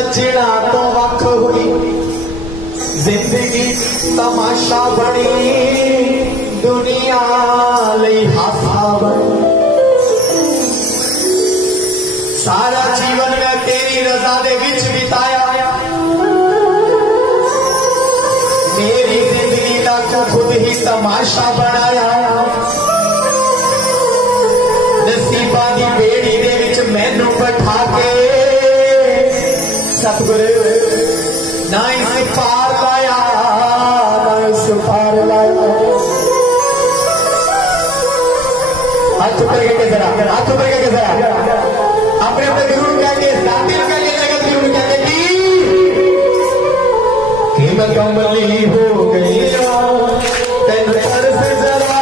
सजना तो वख हुई जिंदगी तमाशा बनी दुनिया लई हासा बनी सारा जीवन मैं तेरी रजा दे विच बिताया मेरी जिंदगी का तो खुद ही तमाशा बनाया नसीबा की बेड़ी दे विच मैनू बैठा के सतगुरु ना इस पार लाया ना इस पार लाया हाथ ऊपर के जरा हाथ ऊपर के जरा अपने अपने गुरु कह के दातिल कह के जगत गुरु कह के कि मैं कमली हो गई तेन पर से जरा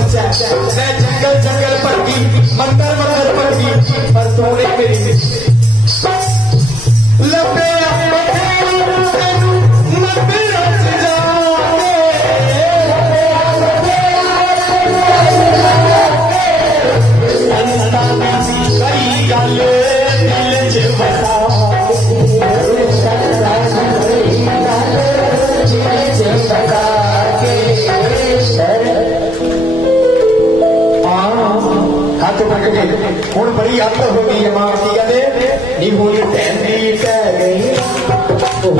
जंगल जंगल पड़ती मंदिर मंदिर पड़ती पर तोड़े मेरी लपे हूं बड़ी अत हो गई है मां की कहते नहीं होली टहली कह गई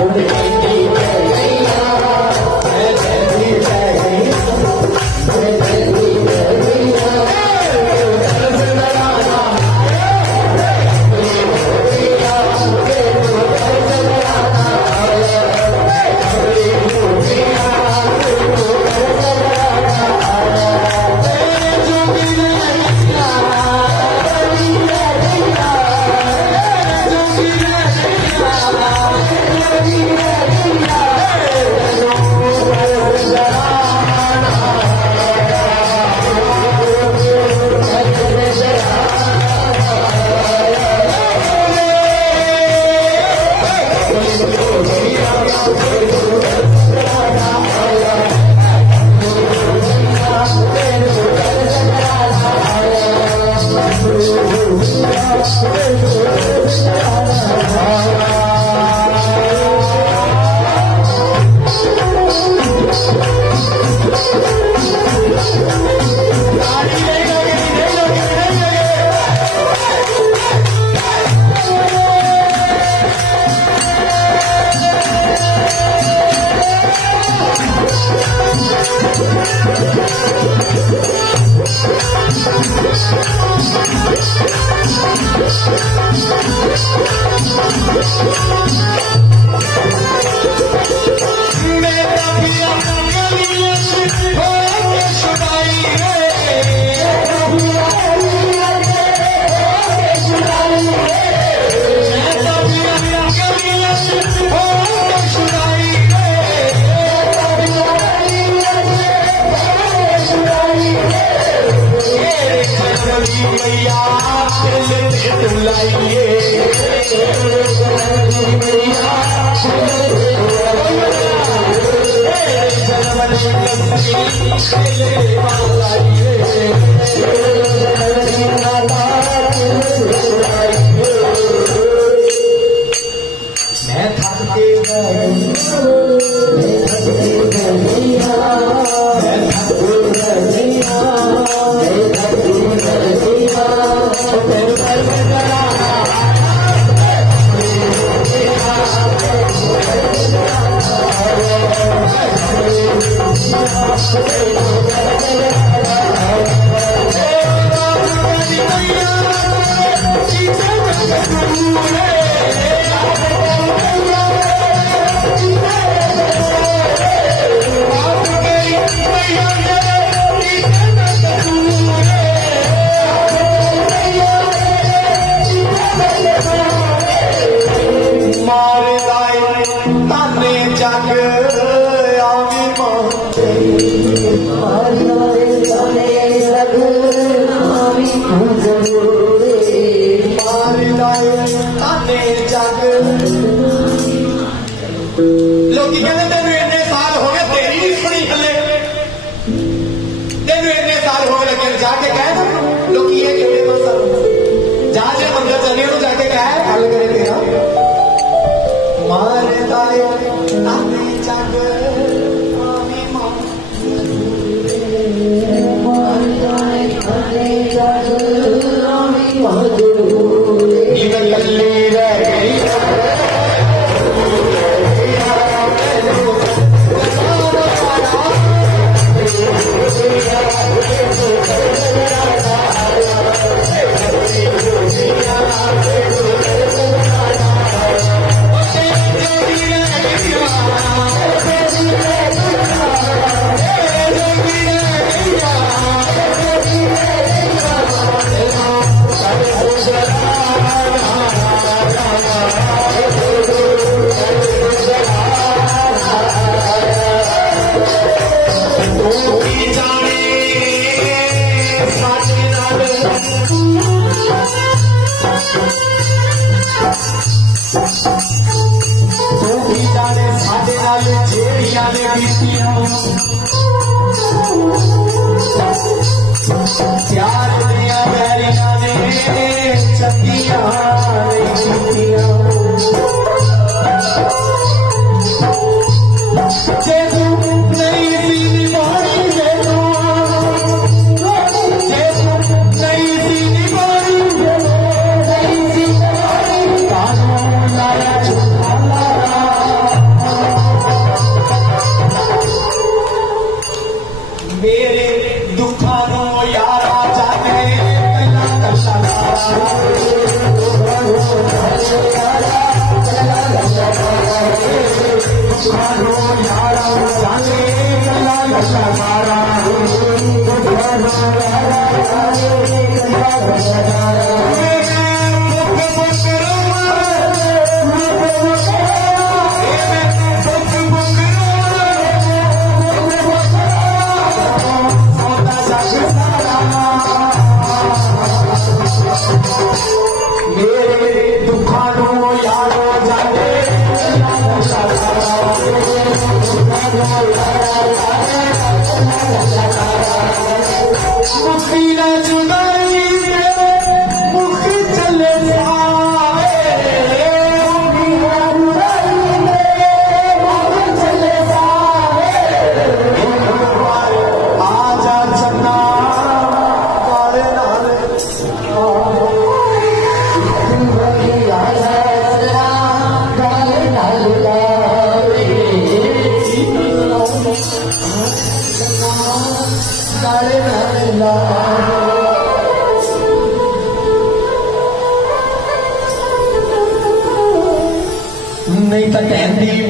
नहीं तो कहती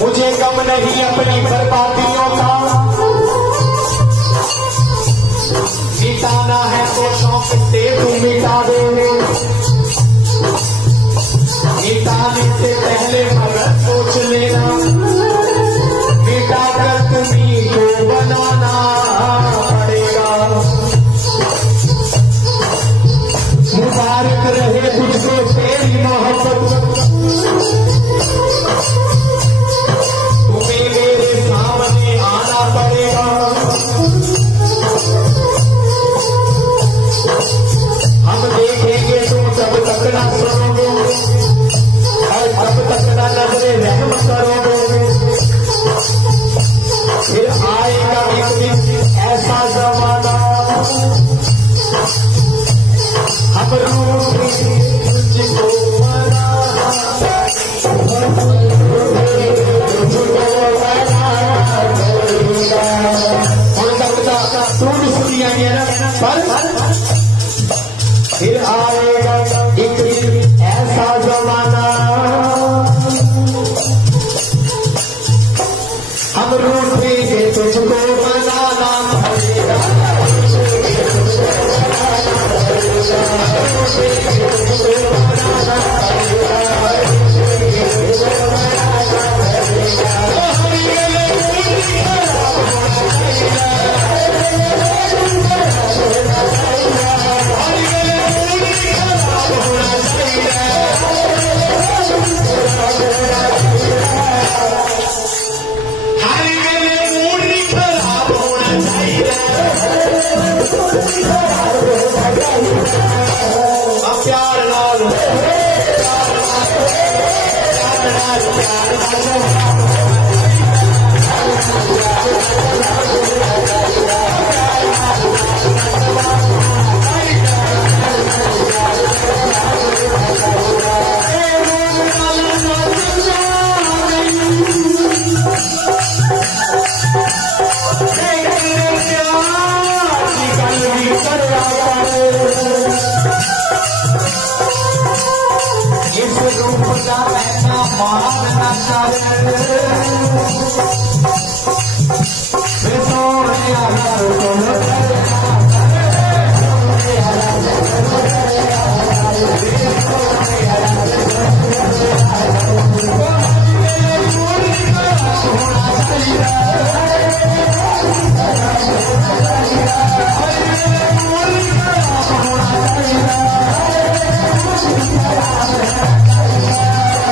मुझे गम नहीं अपनी बर्बादियों का, मिटाना है तो शौक से तू मिटा दे, मिटाने से पहले मगर सोच लेना, मिटा कर तुम्हीं को बनाना पड़ेगा। मुबारक रहे तुझको तेरी मोहब्बत, तुम्हें मेरे सामने आना पड़ेगा। हम देखेंगे तुम जब तक ना सुनोगे और जब तक ना नजरे रहम करोगे, फिर आएगा एक दिन ऐसा जमाना हम तुझको फिर आएगा एक दिन ऐसा जमाना हम रूठेंगे तुझको बनाना पड़ेगा।